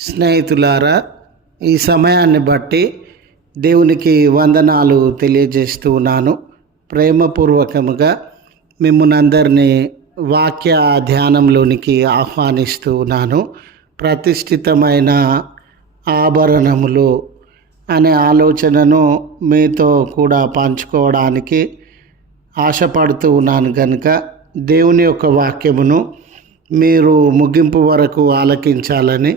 స్నేహితులారా ఈ సమయాన్ని బట్టి దేవునికి వందనాలు తెలియజేస్తూ ఉన్నాను. ప్రేమపూర్వకముగా మిమ్మల్ని అందరినీ వాక్య ధ్యానంలోనికి ఆహ్వానిస్తూ ఉన్నాను. ప్రతిష్ఠితమైన ఆభరణములు అనే ఆలోచనను మీతో కూడా పంచుకోవడానికి ఆశపడుతూ ఉన్నాను కనుక దేవుని యొక్క వాక్యమును మీరు ముగింపు వరకు ఆలకించాలని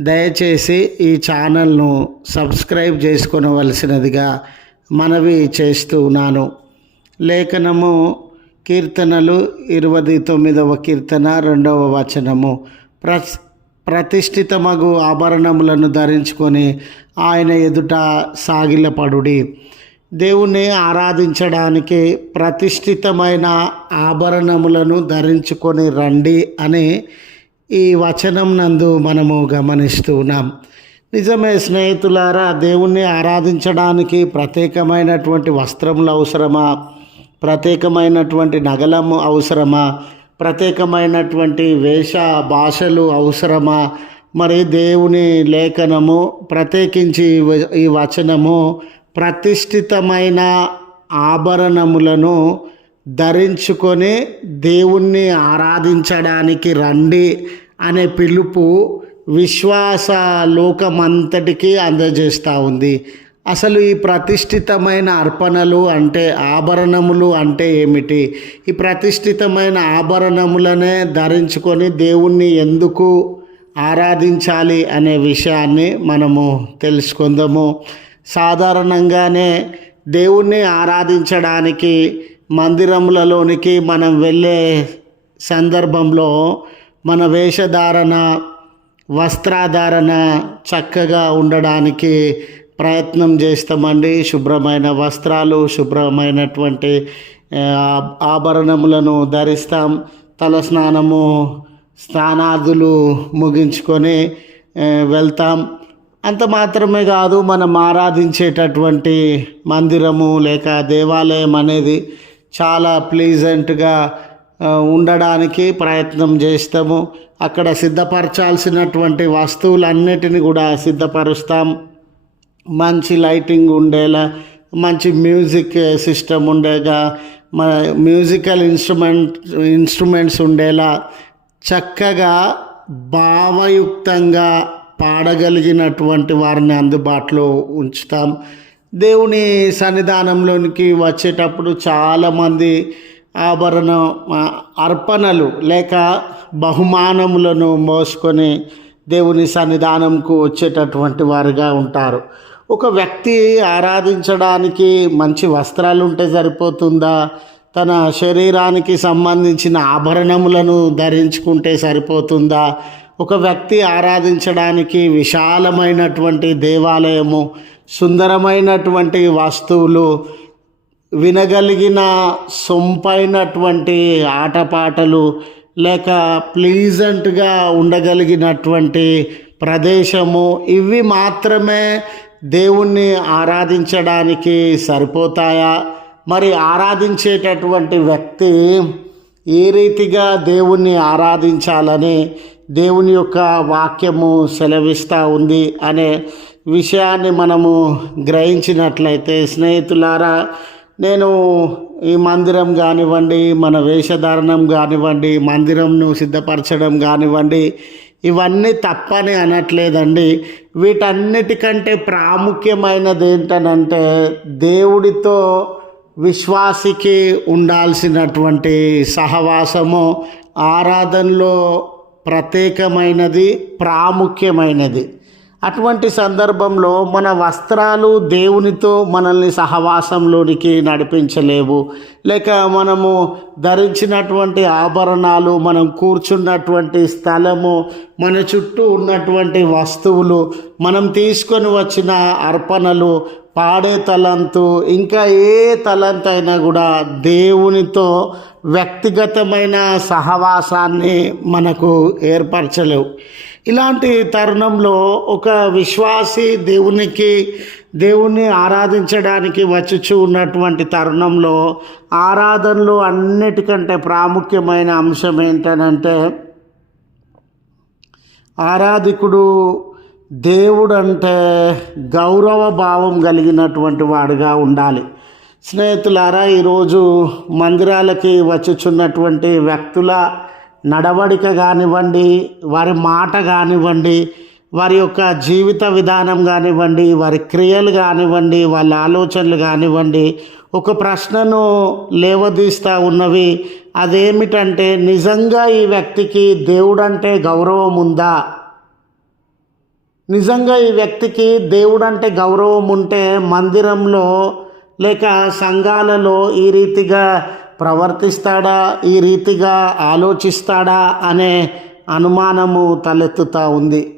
దయచేసి ఈ ఛానల్ను సబ్స్క్రైబ్ చేసుకొనవలసినదిగా మనవి చేస్తూ ఉన్నాను. లేఖనము కీర్తనలు ఇరవై తొమ్మిదవ కీర్తన రెండవ వచనము. ప్ర ప్రతిష్ఠితమగు ఆభరణములను ధరించుకొని ఆయన ఎదుట సాగిలపడుడి. దేవుణ్ణి ఆరాధించడానికి ప్రతిష్ఠితమైన ఆభరణములను ధరించుకొని రండి అని ఈ వచనం నందు మనము గమనిస్తూ ఉన్నాం. నిజమే స్నేహితులారా దేవుణ్ణి ఆరాధించడానికి ప్రత్యేకమైనటువంటి వస్త్రములు అవసరమా? ప్రత్యేకమైనటువంటి నగలము అవసరమా? ప్రత్యేకమైనటువంటి వేష భాషలు అవసరమా? మరి దేవుని లేఖనము ప్రత్యేకించి ఈ వచనము ప్రతిష్ఠితమైన ఆభరణములను ధరించుకొని దేవుణ్ణి ఆరాధించడానికి రండి అనే పిలుపు విశ్వాస లోకమంతటికీ అందజేస్తూ ఉంది. అసలు ఈ ప్రతిష్ఠితమైన అర్పణలు అంటే ఆభరణములు అంటే ఏమిటి? ఈ ప్రతిష్ఠితమైన ఆభరణములనే ధరించుకొని దేవుణ్ణి ఎందుకు ఆరాధించాలి అనే విషయాన్ని మనము తెలుసుకుందాము. సాధారణంగానే దేవుణ్ణి ఆరాధించడానికి మందిరములలోనికి మనం వెళ్ళే సందర్భంలో మన వేషధారణ వస్త్రాధారణ చక్కగా ఉండడానికి ప్రయత్నం చేస్తామండి. శుభ్రమైన వస్త్రాలు శుభ్రమైనటువంటి ఆభరణములను ధరిస్తాం. తలస్నానము స్నానాదులు ముగించుకొని వెళ్తాం. అంత మాత్రమే కాదు మనం ఆరాధించేటటువంటి మందిరము లేక దేవాలయం అనేది చాలా ప్లీజెంట్గా ఉండడానికి ప్రయత్నం చేస్తాము. అక్కడ సిద్ధపరచాల్సినటువంటి వస్తువులన్నిటిని కూడా సిద్ధపరుస్తాం. మంచి లైటింగ్ ఉండేలా మంచి మ్యూజిక్ సిస్టమ్ ఉండేగా మన మ్యూజికల్ ఇన్స్ట్రుమెంట్ ఇన్స్ట్రుమెంట్స్ ఉండేలా చక్కగా భావయుక్తంగా పాడగలిగినటువంటి వారిని అందుబాటులో ఉంచుతాం. దేవుని సన్నిధానంలోనికి వచ్చేటప్పుడు చాలామంది ఆభరణ అర్పణలు లేక బహుమానములను మోసుకొని దేవుని సన్నిధానంకు వచ్చేటటువంటి వారుగా ఉంటారు. ఒక వ్యక్తి ఆరాధించడానికి మంచి వస్త్రాలు ఉంటే సరిపోతుందా? తన శరీరానికి సంబంధించిన ఆభరణములను ధరించుకుంటే సరిపోతుందా? ఒక వ్యక్తి ఆరాధించడానికి విశాలమైనటువంటి దేవాలయము సుందరమైనటువంటి వస్తువులు వినగలిగిన సొంపైనటువంటి ఆటపాటలు లేక ప్లీజెంట్గా ఉండగలిగినటువంటి ప్రదేశము ఇవి మాత్రమే దేవుణ్ణి ఆరాధించడానికి సరిపోతాయా? మరి ఆరాధించేటటువంటి వ్యక్తి ఏ రీతిగా దేవుణ్ణి ఆరాధించాలని దేవుని యొక్క వాక్యము సెలవిస్తూ ఉంది అనే విషయాన్ని మనము గ్రహించినట్లయితే స్నేహితులారా నేను ఈ మందిరం కానివ్వండి మన వేషధారణం కానివ్వండి మందిరంను సిద్ధపరచడం కానివ్వండి ఇవన్నీ తప్పని అనట్లేదండి. వీటన్నిటికంటే ప్రాముఖ్యమైనది ఏంటనంటే దేవుడితో విశ్వాసికి ఉండాల్సినటువంటి సహవాసము ఆరాధనలో ప్రత్యేకమైనది ప్రాముఖ్యమైనది. అటువంటి సందర్భంలో మన వస్త్రాలు దేవునితో మనల్ని సహవాసంలోనికి నడిపించలేవు. లేక మనము ధరించినటువంటి ఆభరణాలు మనం కూర్చున్నటువంటి స్థలము మన చుట్టూ ఉన్నటువంటి వస్తువులు మనం తీసుకొని వచ్చిన అర్పణలు పాడే తలంతు ఇంకా ఏ తలంతు అయినా కూడా దేవునితో వ్యక్తిగతమైన సహవాసాన్ని మనకు ఏర్పరచలేవు. ఇలాంటి తరుణంలో ఒక విశ్వాసి దేవునికి దేవుణ్ణి ఆరాధించడానికి వచ్చుచు ఉన్నటువంటి తరుణంలో ఆరాధనలో అన్నిటికంటే ప్రాముఖ్యమైన అంశం ఏంటనంటే ఆరాధికుడు దేవుడు అంటే గౌరవ భావం కలిగినటువంటి వాడుగా ఉండాలి. స్నేహితులారా ఈరోజు మందిరాలకి వచ్చుచున్నటువంటి వ్యక్తుల నడవడిక కానివ్వండి వారి మాట కానివ్వండి వారి యొక్క జీవిత విధానం కానివ్వండి వారి క్రియలు కానివ్వండి వాళ్ళ ఆలోచనలు కానివ్వండి ఒక ప్రశ్నను లేవదీస్తూ ఉన్నవి. అదేమిటంటే నిజంగా ఈ వ్యక్తికి దేవుడంటే గౌరవం ఉందా? నిజంగా ఈ వ్యక్తికి దేవుడంటే గౌరవం ఉంటే మందిరంలో లేక సంఘాలలో ఈ రీతిగా ప్రవర్తిస్తాడా? ఈ రీతిగా ఆలోచిస్తాడా? అనే అనుమానము తలెత్తుతూ ఉంది.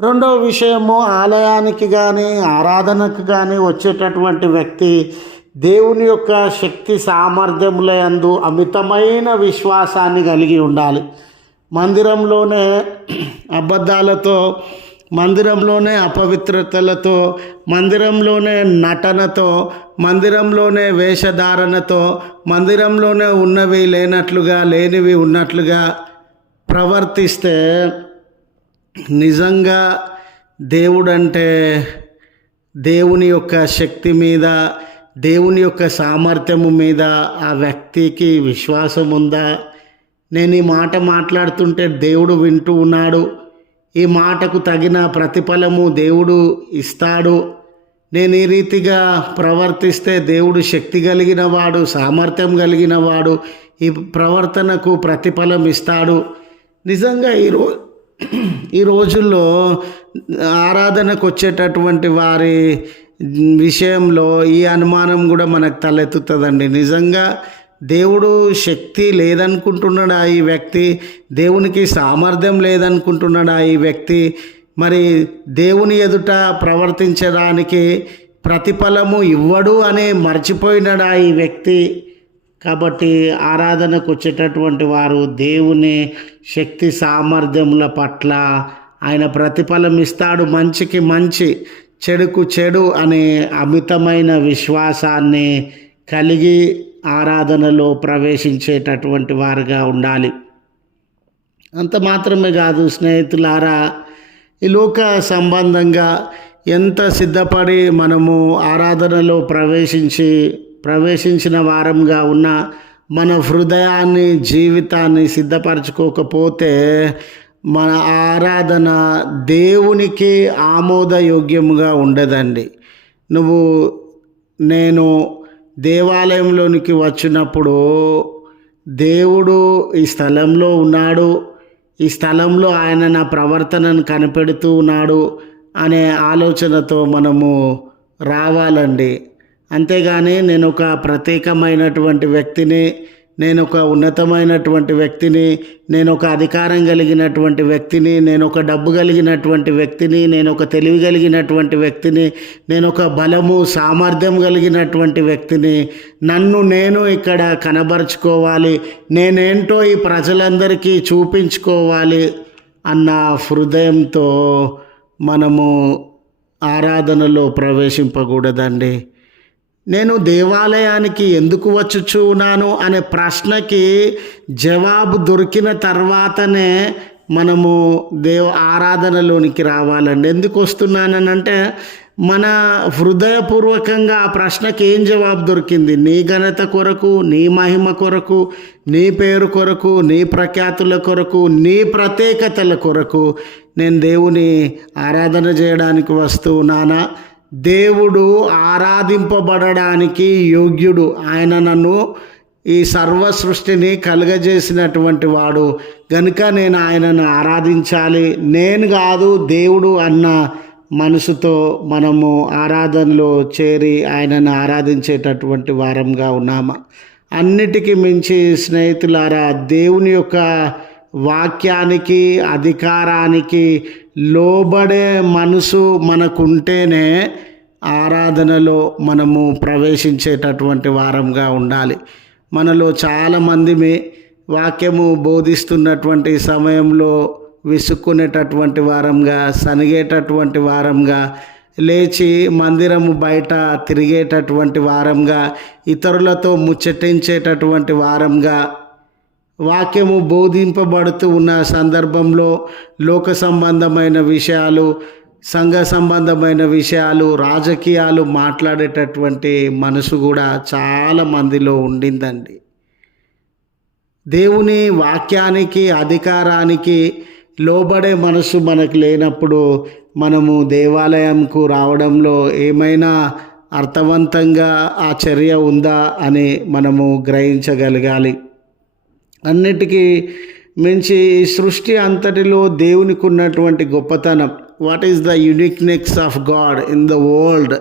రెండవ విషయము ఆలయానికి కానీ ఆరాధనకు కానీ వచ్చేటటువంటి వ్యక్తి దేవుని యొక్క శక్తి సామర్థ్యముల యందు అమితమైన విశ్వాసాన్ని కలిగి ఉండాలి. మందిరంలోనే అబద్ధాలతో మందిరంలోనే అపవిత్రతలతో మందిరంలోనే నటనతో మందిరంలోనే వేషధారణతో మందిరంలోనే ఉన్నవి లేనట్లుగా లేనివి ఉన్నట్లుగా ప్రవర్తిస్తే నిజంగా దేవుడంటే దేవుని యొక్క శక్తి మీద దేవుని యొక్క సామర్థ్యము మీద ఆ వ్యక్తికి విశ్వాసం ఉందా నేను ఈ మాట మాట్లాడుతుంటే దేవుడు వింటూ ఉన్నాడు. ఈ మాటకు తగిన ప్రతిఫలము దేవుడు ఇస్తాడు. నేను ఈ రీతిగా ప్రవర్తిస్తే దేవుడు శక్తి కలిగిన వాడు సామర్థ్యం కలిగిన వాడు ఈ ప్రవర్తనకు ప్రతిఫలం ఇస్తాడు. నిజంగా ఈరో ఈ రోజుల్లో ఆరాధనకు వచ్చేటటువంటి వారి విషయంలో ఈ అనుమానం కూడా మనకు తలెత్తుతుందండి. నిజంగా దేవుడు శక్తి లేదనుకుంటున్నాడా ఈ వ్యక్తి? దేవునికి సామర్థ్యం లేదనుకుంటున్నాడా ఈ వ్యక్తి? మరి దేవుని ఎదుట ప్రవర్తించడానికి ప్రతిఫలము ఇవ్వడు అని మర్చిపోయినాడా ఈ వ్యక్తి? కాబట్టి ఆరాధనకు వచ్చేటటువంటి వారు దేవుని శక్తి సామర్థ్యముల పట్ల ఆయన ప్రతిఫలం ఇస్తాడు. మంచికి మంచి చెడుకు చెడు అనే అమితమైన విశ్వాసాన్ని కలిగి ఆరాధనలో ప్రవేశించేటటువంటి వారుగా ఉండాలి. అంత మాత్రమే కాదు స్నేహితులారా ఈ లోక సంబంధంగా ఎంత సిద్ధపడి మనము ఆరాధనలో ప్రవేశించి ప్రవేశించిన వారంగా ఉన్న మన హృదయాన్ని జీవితాన్ని సిద్ధపరచుకోకపోతే మన ఆరాధన దేవునికి ఆమోదయోగ్యముగా ఉండదండి. నువ్వు నేను దేవాలయంలోనికి వచ్చినప్పుడు దేవుడు ఈ స్థలంలో ఉన్నాడు. ఈ స్థలంలో ఆయన నా ప్రవర్తనను కనిపెడుతూ ఉన్నాడు అనే ఆలోచనతో మనము రావాలండి. అంతేగాని నేను ఒక ప్రత్యేకమైనటువంటి వ్యక్తిని నేను ఒక ఉన్నతమైనటువంటి వ్యక్తిని నేను ఒక అధికారం కలిగినటువంటి వ్యక్తిని నేను ఒక డబ్బు కలిగినటువంటి వ్యక్తిని నేను ఒక తెలివి కలిగినటువంటి వ్యక్తిని నేను ఒక బలము సామర్థ్యం కలిగినటువంటి వ్యక్తిని నన్ను నేను ఇక్కడ కనబరుచుకోవాలి నేనేంటో ఈ ప్రజలందరికీ చూపించుకోవాలి అన్న హృదయంతో మనము ఆరాధనలో ప్రవేశింపకూడదండి. నేను దేవాలయానికి ఎందుకు వచ్చుచున్నాను అనే ప్రశ్నకి జవాబు దొరికిన తర్వాతనే మనము దేవ ఆరాధనలోనికి రావాలండి. ఎందుకు వస్తున్నానంటే మన హృదయపూర్వకంగా ఆ ప్రశ్నకి ఏం జవాబు దొరికింది? నీ ఘనత కొరకు నీ మహిమ కొరకు నీ పేరు కొరకు నీ ప్రఖ్యాతుల కొరకు నీ ప్రత్యేకతల కొరకు నేను దేవుని ఆరాధన చేయడానికి వస్తూ ఉన్నానా దేవుడు ఆరాధింపబడడానికి యోగ్యుడు. ఆయన నన్ను ఈ సర్వ సృష్టిని కలుగజేసినటువంటి వాడు. గనుక నేను ఆయనను ఆరాధించాలి. నేను కాదు దేవుడు అన్న మనసుతో మనము ఆరాధనలో చేరి ఆయనను ఆరాధించేటటువంటి వారంగా ఉన్నామా? అన్నిటికీ మించి స్నేహితులారా దేవుని యొక్క వాక్యానికి అధికారానికి లోబడే మనసు మనకుంటేనే ఆరాధనలో మనము ప్రవేశించేటటువంటి వారంగా ఉండాలి. మనలో చాలామంది వాక్యము బోధిస్తున్నటువంటి సమయంలో విసుక్కునేటటువంటి వారంగా సనిగేటటువంటి వారంగా లేచి మందిరము బయట తిరిగేటటువంటి వారంగా ఇతరులతో ముచ్చటించేటటువంటి వారంగా వాక్యము బోధింపబడుతూ ఉన్న సందర్భంలో లోక సంబంధమైన విషయాలు సంఘ సంబంధమైన విషయాలు రాజకీయాలు మాట్లాడేటటువంటి మనసు కూడా చాలా మందిలో ఉండిందండి. దేవుని వాక్యానికి అధికారానికి లోబడే మనసు మనకు లేనప్పుడు మనము దేవాలయంకు రావడంలో ఏమైనా అర్థవంతంగా ఆ చర్య ఉందా అని మనము గ్రహించగలగాలి. అన్నిటికీ మించి ఈ సృష్టి అంతటిలో దేవునికి ఉన్నటువంటి గొప్పతనం what is the uniqueness of God in the world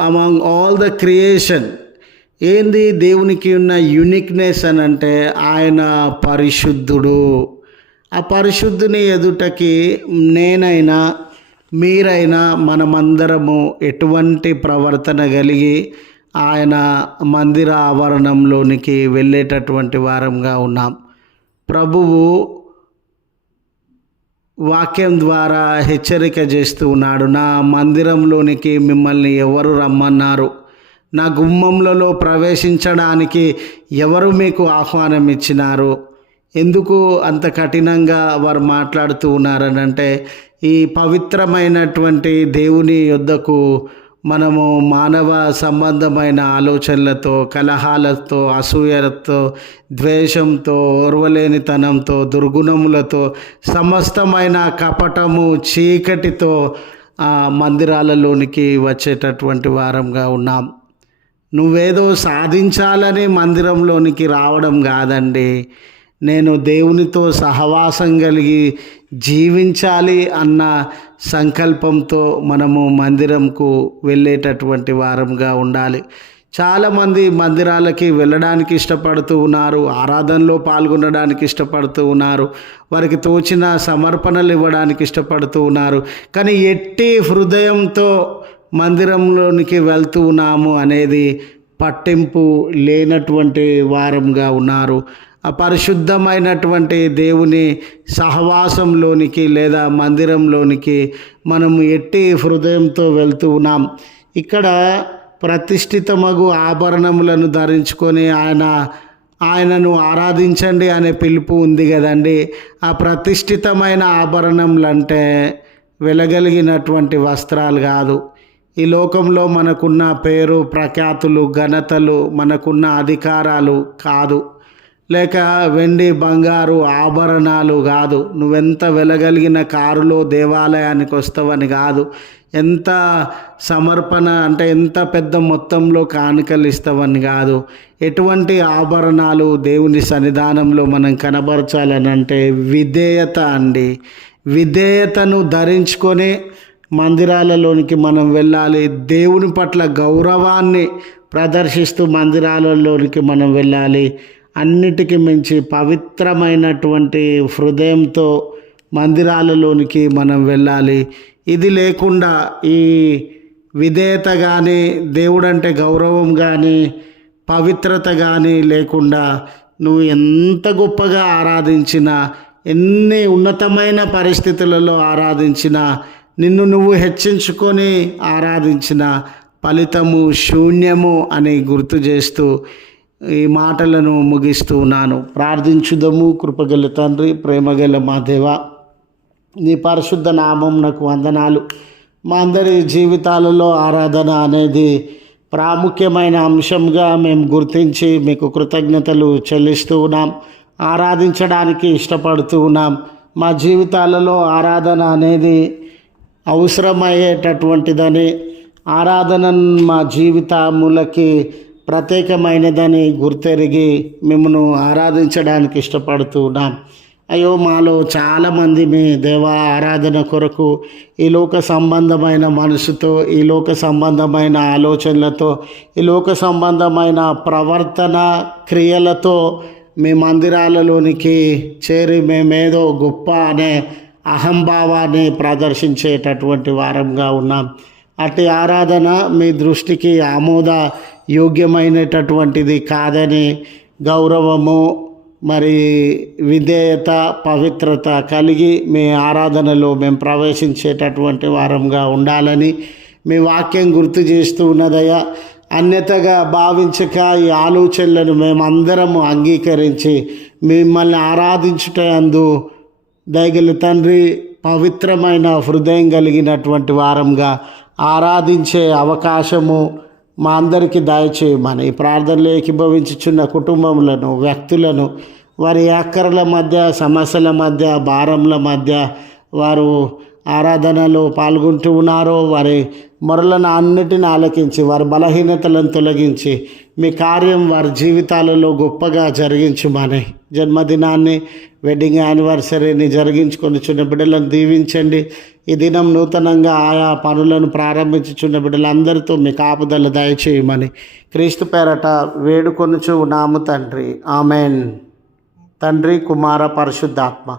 among all the creation ఏంది దేవునికి ఉన్న యునిక్నెస్ అని అంటే ఆయన పరిశుద్ధుడు. ఆ పరిశుద్ధుని ఎదుటకి నేనైనా మీరైనా మనమందరము ఎటువంటి ప్రవర్తన కలిగి ఆయన మందిర ఆవరణంలోనికి వెళ్ళేటటువంటి వారంగా ఉన్నాం. ప్రభువు వాక్యం ద్వారా హెచ్చరిక చేస్తూ ఉన్నాడు నా మందిరంలోనికి మిమ్మల్ని ఎవరు రమ్మన్నారు? నా గుమ్మంలలో ప్రవేశించడానికి ఎవరు మీకు ఆహ్వానం ఇచ్చినారు? ఎందుకు అంత కఠినంగా వారు మాట్లాడుతూ ఉన్నారనంటే ఈ పవిత్రమైనటువంటి దేవుని యొద్దకు మనము మానవ సంబంధమైన ఆలోచనలతో కలహాలతో అసూయలతో ద్వేషంతో ఓర్వలేనితనంతో దుర్గుణములతో సమస్తమైన కపటము చీకటితో ఆ మందిరాలలోనికి వచ్చేటటువంటి వారంగా ఉన్నాం. నువ్వేదో సాధించాలని మందిరంలోనికి రావడం కాదండి. నేను దేవునితో సహవాసం కలిగి జీవించాలి అన్న సంకల్పంతో మనము మందిరంకు వెళ్ళేటటువంటి వారంగా ఉండాలి. చాలామంది మందిరాలకి వెళ్ళడానికి ఇష్టపడుతూ ఉన్నారు ఆరాధనలో పాల్గొనడానికి ఇష్టపడుతూ ఉన్నారు వారికి తోచిన సమర్పణలు ఇవ్వడానికి ఇష్టపడుతూ ఉన్నారు. కానీ ఎట్టి హృదయంతో మందిరంలోనికి వెళ్తూ ఉన్నాము అనేది పట్టింపు లేనటువంటి వారంగా ఉన్నారు. పరిశుద్ధమైనటువంటి దేవుని సహవాసంలోనికి లేదా మందిరంలోనికి మనము ఎట్టి హృదయంతో వెళ్తూ ఉన్నాం. ఇక్కడ ప్రతిష్ఠితమగు ఆభరణములను ధరించుకొని ఆయన ఆయనను ఆరాధించండి అనే పిలుపు ఉంది కదండి. ఆ ప్రతిష్ఠితమైన ఆభరణములు అంటే వెలగలిగినటువంటి వస్త్రాలు కాదు. ఈ లోకంలో మనకున్న పేరు ప్రఖ్యాతులు ఘనతలు మనకున్న అధికారాలు కాదు. లేక వెండి బంగారు ఆభరణాలు కాదు. నువ్వెంత వెలగలిగిన కారులో దేవాలయానికి వస్తావని కాదు. ఎంత సమర్పణ అంటే ఎంత పెద్ద మొత్తంలో కానుకలు ఇస్తావని కాదు. ఎటువంటి ఆభరణాలు దేవుని సన్నిధానంలో మనం కనబరచాలని అంటే విధేయత అండి. విధేయతను ధరించుకొని మందిరాలలోనికి మనం వెళ్ళాలి. దేవుని పట్ల గౌరవాన్ని ప్రదర్శిస్తూ మందిరాలలోనికి మనం వెళ్ళాలి. అన్నిటికీ మించి పవిత్రమైనటువంటి హృదయంతో మందిరాలలోనికి మనం వెళ్ళాలి. ఇది లేకుండా ఈ విధేయత కానీ దేవుడంటే గౌరవం కానీ పవిత్రత కానీ లేకుండా నువ్వు ఎంత గొప్పగా ఆరాధించినా ఎన్ని ఉన్నతమైన పరిస్థితులలో ఆరాధించినా నిన్ను నువ్వు హెచ్చించుకొని ఆరాధించిన ఫలితము శూన్యము అని గుర్తు చేస్తూ ఈ మాటలను ముగిస్తూ ఉన్నాను. ప్రార్థించుదము కృపగల తండ్రి ప్రేమగల మా దేవ నీ పరిశుద్ధ నామం నాకు వందనాలు. మా అందరి జీవితాలలో ఆరాధన అనేది ప్రాముఖ్యమైన అంశంగా మేము గుర్తించి మీకు కృతజ్ఞతలు చెల్లిస్తూ ఉన్నాం. ఆరాధించడానికి ఇష్టపడుతూ ఉన్నాం. మా జీవితాలలో ఆరాధన అనేది అవసరమయ్యేటటువంటిదని ఆరాధన మా జీవితములకి ప్రత్యేకమైనదని గుర్తెరిగి మిమ్మను ఆరాధించడానికి ఇష్టపడుతూ ఉన్నాం అయ్యో మాలో చాలామంది మీ దేవ ఆరాధన కొరకు ఈ లోక సంబంధమైన మనసుతో ఈ లోక సంబంధమైన ఆలోచనలతో ఈ లోక సంబంధమైన ప్రవర్తన క్రియలతో మీ మందిరాలలోనికి చేరి మేమేదో గొప్ప అనే అహంభావాన్ని ప్రదర్శించేటటువంటి వారంగా ఉన్నాం. అట్టి ఆరాధన మీ దృష్టికి ఆమోద యోగ్యమైనటటువంటిది కాదని గౌరవము మరి విధేయత పవిత్రత కలిగి మీ ఆరాధనలో మేము ప్రవేశించేటటువంటి వారంగా ఉండాలని మీ వాక్యం గుర్తు చేస్తూ ఉన్నదయ్యా. అన్యతగా భావించక ఈ ఆలోచనలను మేమందరము అంగీకరించి మిమ్మల్ని ఆరాధించుట అందు దయగల తండ్రి పవిత్రమైన హృదయం కలిగినటువంటి వారంగా ఆరాధించే అవకాశము మా అందరికీ దయచేయమని ఈ ప్రార్థనలో ఏకీభవించుచున్న కుటుంబములను వ్యక్తులను వారి అక్కరల మధ్య సమస్యల మధ్య భారముల మధ్య వారు ఆరాధనలో పాల్గొంటూ ఉన్నారో వారి మొరలను అన్నిటిని ఆలకించి వారి బలహీనతలను తొలగించి మీ కార్యం వారి జీవితాలలో గొప్పగా జరిగించుమని. జన్మదినాన్ని వెడ్డింగ్ యానివర్సరీని జరిగించుకొని చిన్న బిడ్డలను దీవించండి. ఈ దినం నూతనంగా ఆయా పనులను ప్రారంభించుచున్న బిడ్డలందరితో మీ కాపుదల దయచేయమని క్రీస్తు పేరట వేడుకొనుచు నాము తండ్రి. ఆమెన్. తండ్రి కుమార పరిశుద్ధాత్మ.